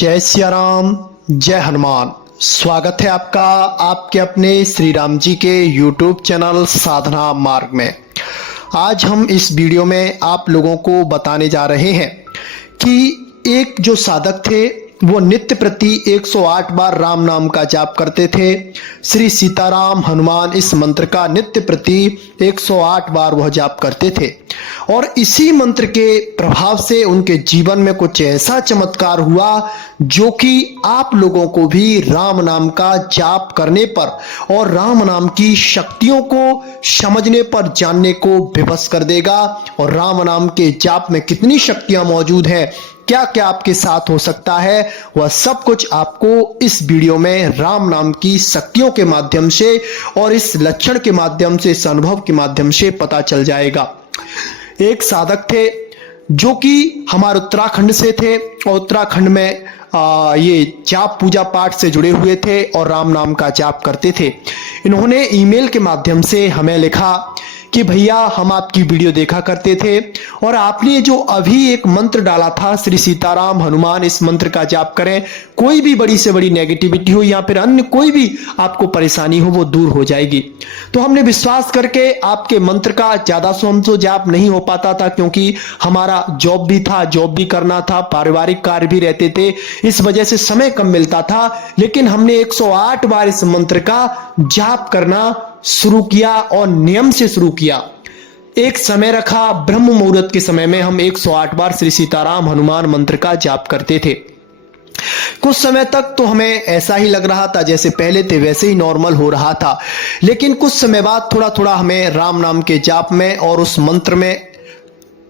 जय सिया राम, जय हनुमान। स्वागत है आपका आपके अपने श्री राम जी के YouTube चैनल साधना मार्ग में। आज हम इस वीडियो में आप लोगों को बताने जा रहे हैं कि एक जो साधक थे वो नित्य प्रति 108 बार राम नाम का जाप करते थे। श्री सीताराम हनुमान इस मंत्र का नित्य प्रति 108 बार वह जाप करते थे और इसी मंत्र के प्रभाव से उनके जीवन में कुछ ऐसा चमत्कार हुआ जो कि आप लोगों को भी राम नाम का जाप करने पर और राम नाम की शक्तियों को समझने पर जानने को विवश कर देगा। और राम नाम के जाप में कितनी शक्तियां मौजूद हैं, क्या क्या आपके साथ हो सकता है, वह सब कुछ आपको इस वीडियो में राम नाम की शक्तियों के माध्यम से और इस लक्षण के माध्यम से, इस अनुभव के माध्यम से पता चल जाएगा। एक साधक थे जो कि हमारे उत्तराखंड से थे और उत्तराखंड में ये जाप पूजा पाठ से जुड़े हुए थे और राम नाम का जाप करते थे। इन्होंने ईमेल के माध्यम से हमें लिखा कि भैया हम आपकी वीडियो देखा करते थे और आपने जो अभी एक मंत्र डाला था श्री सीताराम हनुमान इस मंत्र का जाप करें, कोई भी बड़ी से बड़ी नेगेटिविटी हो या फिर अन्य कोई भी आपको परेशानी हो वो दूर हो जाएगी। तो हमने विश्वास करके आपके मंत्र का ज्यादा से हमसे जाप नहीं हो पाता था क्योंकि हमारा जॉब भी था, जॉब भी करना था, पारिवारिक कार्य भी रहते थे, इस वजह से समय कम मिलता था। लेकिन हमने 108 बार इस मंत्र का जाप करना शुरू किया और नियम से शुरू किया। एक समय रखा, ब्रह्म मुहूर्त के समय में हम 108 बार श्री सीताराम हनुमान मंत्र का जाप करते थे। कुछ समय तक तो हमें ऐसा ही लग रहा था जैसे पहले थे वैसे ही नॉर्मल हो रहा था, लेकिन कुछ समय बाद थोड़ा थोड़ा हमें राम नाम के जाप में और उस मंत्र में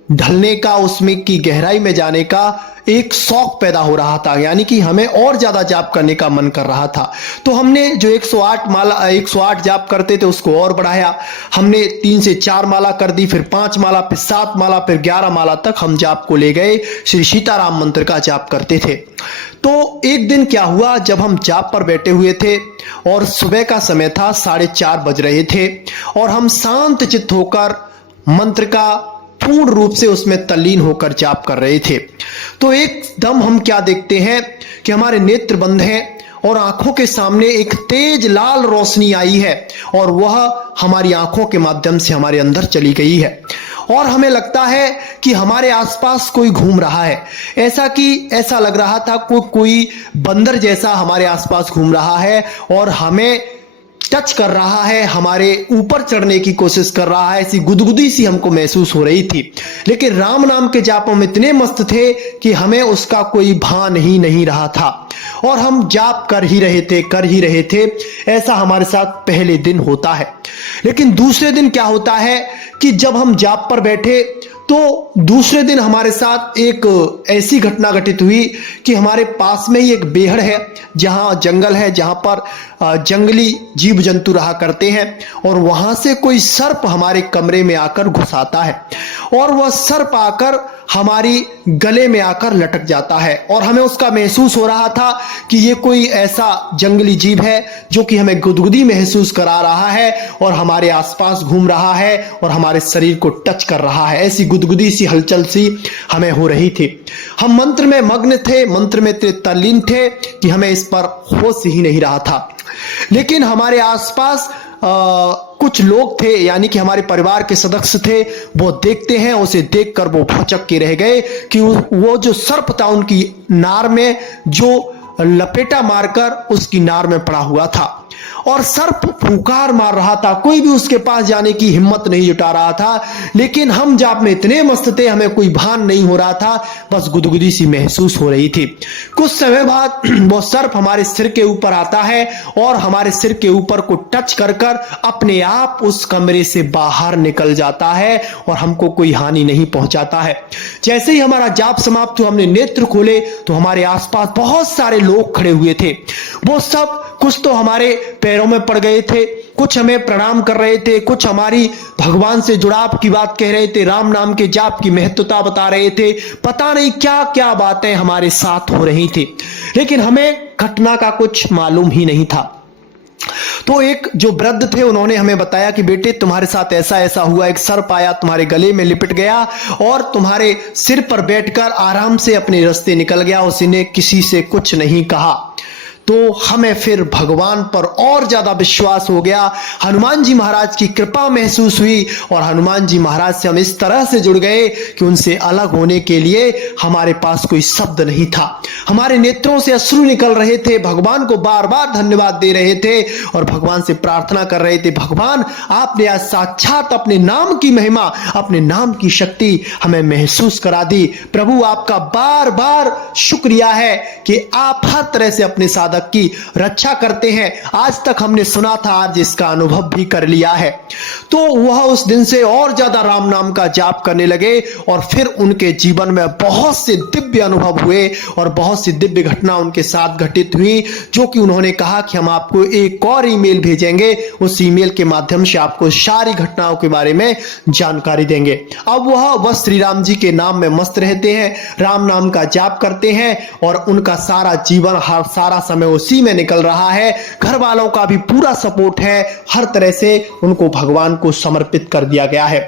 ढलने का, उसमें की गहराई में जाने का एक शौक पैदा हो रहा था, यानी कि हमें और ज्यादा जाप करने का मन कर रहा था। तो हमने जो 108 जाप करते थे उसको और बढ़ाया। हमने 3 से 4 माला कर दी, फिर 5 माला, फिर 7 माला, फिर 11 माला तक हम जाप को ले गए। श्री सीताराम मंत्र का जाप करते थे। तो एक दिन क्या हुआ, जब हम जाप पर बैठे हुए थे और सुबह का समय था, 4:30 बज रहे थे और हम शांत चित्त होकर मंत्र का पूर्ण रूप से उसमें तल्लीन होकर जाप कर रहे थे। तो एकदम हम क्या देखते हैं कि हमारे नेत्र बंद हैं और आंखों के सामने एक तेज लाल रोशनी आई है और वह हमारी आंखों के माध्यम से हमारे अंदर चली गई है और हमें लगता है कि हमारे आसपास कोई घूम रहा है। ऐसा लग रहा था कोई बंदर जैसा हमारे आसपास घूम रहा है और हमें टच कर रहा है, हमारे ऊपर चढ़ने की कोशिश कर रहा है। ऐसी गुदगुदी सी हमको महसूस हो रही थी। लेकिन राम नाम के जापों में इतने मस्त थे कि हमें उसका कोई भान ही नहीं रहा था और हम जाप कर ही रहे थे। ऐसा हमारे साथ पहले दिन होता है। लेकिन दूसरे दिन क्या होता है कि जब हम जाप पर बैठे तो दूसरे दिन हमारे साथ एक ऐसी घटना घटित हुई कि हमारे पास में ही एक बेहड़ है, जहां जंगल है, जहां पर जंगली जीव जंतु रहा करते हैं और वहां से कोई सर्प हमारे कमरे में आकर घुस आता है और वह सर्प आकर हमारी गले में आकर लटक जाता है और हमें उसका महसूस हो रहा था कि ये कोई ऐसा जंगली जीव है जो कि हमें गुदगुदी महसूस करा रहा है और हमारे आसपास घूम रहा है और हमारे शरीर को टच कर रहा है। ऐसी गुदगुदी सी हलचल सी हमें हो रही थी। हम मंत्र में मग्न थे, मंत्र में इतने तल्लीन थे कि हमें इस पर होश ही नहीं रहा था। लेकिन हमारे आसपास कुछ लोग थे, यानी कि हमारे परिवार के सदस्य थे, वो देखते हैं, उसे देखकर वो भौचक के रह गए कि वो जो सर्प था उनकी नार में जो लपेटा मारकर उसकी नार में पड़ा हुआ था और सर्प फुंकार मार रहा था। कोई भी उसके पास जाने की हिम्मत नहीं जुटा रहा था। लेकिन हम जाप में इतने मस्त थे, हमें कोई भान नहीं हो रहा था, बस गुदगुदी सी महसूस हो रही थी। कुछ समय बाद वो सर्प हमारे सिर के ऊपर आता है और हमारे सिर के ऊपर को टच कर कर अपने आप उस कमरे से बाहर निकल जाता है और हमको कोई हानि नहीं पहुंचाता है। जैसे ही हमारा जाप समाप्त हुआ, हमने नेत्र खोले तो हमारे आसपास बहुत सारे लोग खड़े हुए थे। वो सब कुछ तो हमारे पैरों में पड़ गए थे, कुछ हमें प्रणाम कर रहे थे, कुछ हमारी भगवान से जुड़ाव की बात कह रहे थे, राम नाम के जाप की महत्वता बता रहे थे। पता नहीं क्या क्या बातें हमारे साथ हो रही थी, लेकिन हमें घटना का कुछ मालूम ही नहीं था। तो एक जो वृद्ध थे उन्होंने हमें बताया कि बेटे तुम्हारे साथ ऐसा ऐसा हुआ, एक सर्प आया तुम्हारे गले में लिपट गया और तुम्हारे सिर पर बैठकर आराम से अपने रास्ते निकल गया, उसने किसी से कुछ नहीं कहा। तो हमें फिर भगवान पर और ज्यादा विश्वास हो गया, हनुमान जी महाराज की कृपा महसूस हुई और हनुमान जी महाराज से हम इस तरह से जुड़ गए कि उनसे अलग होने के लिए हमारे पास कोई शब्द नहीं था। हमारे नेत्रों से अश्रु निकल रहे थे, भगवान को बार बार धन्यवाद दे रहे थे और भगवान से प्रार्थना कर रहे थे, भगवान आपने आज साक्षात अपने नाम की महिमा, अपने नाम की शक्ति हमें महसूस करा दी। प्रभु आपका बार बार शुक्रिया है कि आप हर तरह से अपने साधक की रक्षा करते हैं। आज तक हमने सुना था, आज इसका अनुभव भी कर लिया है। तो वह उस दिन से और ज्यादा राम नाम का जाप करने लगे और फिर उनके जीवन में बहुत से दिव्य अनुभव हुए और बहुत सी दिव्य घटना उनके साथ घटित हुई, जो कि उन्होंने कहा कि हम आपको एक और ईमेल भेजेंगे, उस ईमेल के माध्यम से आपको सारी घटनाओं के बारे में जानकारी देंगे। अब वह श्री राम जी के नाम में मस्त रहते हैं, राम नाम का जाप करते हैं और उनका सारा जीवन, हर सारा समय उसी में निकल रहा है। घर वालों का भी पूरा सपोर्ट है, हर तरह से उनको भगवान को समर्पित कर दिया गया है।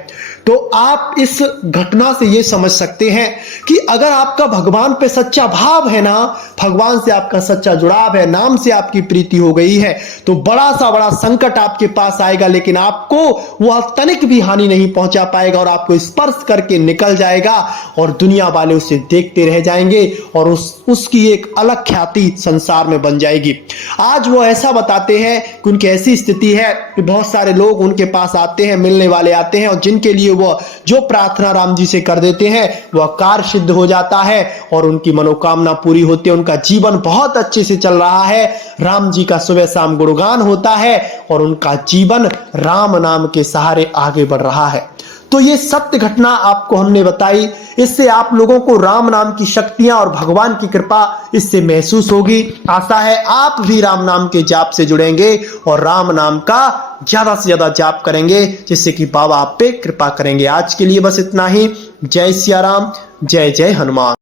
तो आप इस घटना से यह समझ सकते हैं कि अगर आपका भगवान पे सच्चा भाव है ना, भगवान से आपका सच्चा जुड़ाव है, नाम से आपकी प्रीति हो गई है, तो बड़ा सा बड़ा संकट आपके पास आएगा लेकिन आपको वह तनिक भी हानि नहीं पहुंचा पाएगा और आपको स्पर्श करके निकल जाएगा और दुनिया वाले उसे देखते रह जाएंगे और उसकी एक अलग ख्याति संसार में बन जाएगी। आज वो ऐसा बताते हैं कि उनकी ऐसी स्थिति है कि बहुत सारे लोग उनके पास आते हैं, मिलने वाले आते हैं और जिनके लिए वो जो प्रार्थना राम जी से कर देते हैं वह कार्य सिद्ध हो जाता है और उनकी मनोकामना पूरी होती है। उनका जीवन बहुत अच्छे से चल रहा है, राम जी का सुबह शाम गुणगान होता है और उनका जीवन राम नाम के सहारे आगे बढ़ रहा है। तो ये सत्य घटना आपको हमने बताई, इससे आप लोगों को राम नाम की शक्तियां और भगवान की कृपा इससे महसूस होगी। आशा है आप भी राम नाम के जाप से जुड़ेंगे और राम नाम का ज्यादा से ज्यादा जाप करेंगे, जिससे कि बाबा आप पे कृपा करेंगे। आज के लिए बस इतना ही। जय सिया राम, जय जय हनुमान।